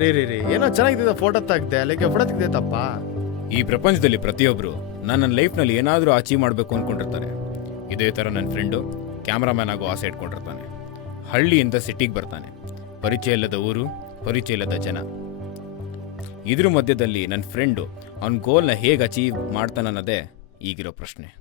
ರೀ ಏನೋ ಚೆನ್ನಾಗಿದೆ ಫೋಟೋ ತೆಗ್ದೆ ಲೈಕ್ ಫೋಟೋ ತೆಗ್ದೆ ತಪ್ಪ. ಈ ಪ್ರಪಂಚದಲ್ಲಿ ಪ್ರತಿಯೊಬ್ಬರು ನನ್ನ ಲೈಫ್ನಲ್ಲಿ ಏನಾದರೂ ಅಚೀವ್ ಮಾಡಬೇಕು ಅಂದ್ಕೊಂಡಿರ್ತಾರೆ. ಇದೇ ಥರ ನನ್ನ ಫ್ರೆಂಡು ಕ್ಯಾಮ್ರಾಮ್ಯಾನ್ ಆಗೋ ಆಸೆ ಇಟ್ಕೊಂಡಿರ್ತಾನೆ. ಹಳ್ಳಿಯಿಂದ ಸಿಟಿಗೆ ಬರ್ತಾನೆ. ಪರಿಚಯ ಇಲ್ಲದ ಊರು, ಪರಿಚಯ ಇಲ್ಲದ ಜನ. ಇದ್ರ ಮಧ್ಯದಲ್ಲಿ ನನ್ನ ಫ್ರೆಂಡು ಅವನ ಗೋಲ್ನ ಹೇಗೆ ಅಚೀವ್ ಮಾಡ್ತಾನನ್ನೋದೇ ಈಗಿರೋ ಪ್ರಶ್ನೆ.